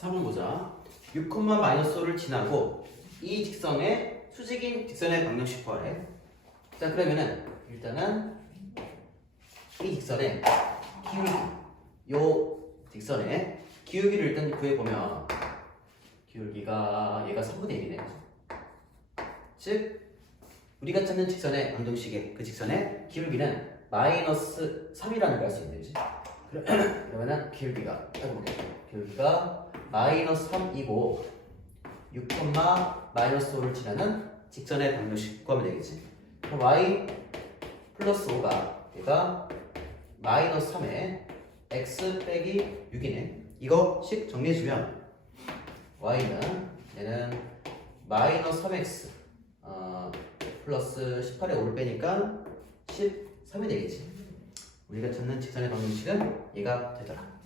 3번 보자. 6, 마이너스 5를 지나고 이 직선의 수직인 직선의 방정식 구하래. 자 그러면은 일단은 이 직선의 기울기 요 직선의 기울기를 일단 구해보면 기울기가 얘가 3분의 1이네. 즉 우리가 찾는 직선의 방정식의 그 직선의 기울기는 마이너스 3이라는 걸 알 수 있는 거지. 그러- 그러면은 기울기가 해볼게요. 기울기가 마이너스 3이고 6, 마이너스 5를 지나는 직선의 방정식 구하면 되겠지. 그럼 y 플러스 5가 얘가 마이너스 3에 x 빼기 6이네. 이거 식 정리해주면 y는 얘는 마이너스 3x 어, 플러스 18에 5를 빼니까 13이 되겠지. 우리가 찾는 직선의 방정식은 얘가 되더라.